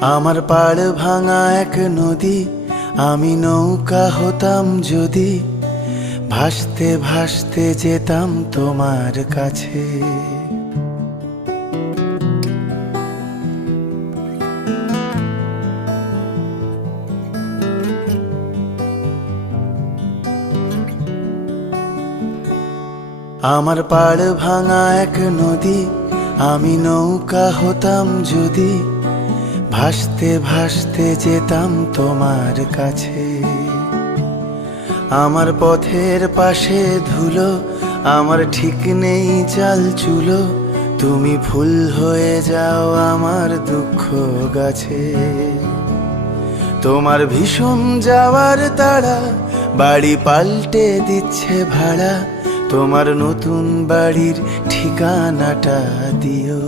আমার পাড় ভাঙা এক নদী, আমি নৌকা হতাম যদি, ভাসতে ভাসতে যেতাম তোমার কাছে। আমার পাড় ভাঙা এক নদী, আমি নৌকা হতাম যদি, ভাসতে ভাসতে যেতাম তোমার কাছে। আমার পথের পাশে ধুলো, আমার ঠিক নেই চাল চুলো, তুমি ফুল হয়ে যাও আমার দুঃখ গাছে। তোমার ভীষণ যাওয়ার তাড়া, বাড়ি পাল্টে দিচ্ছে ভাড়া, তোমার নতুন বাড়ির ঠিকানাটা দিও।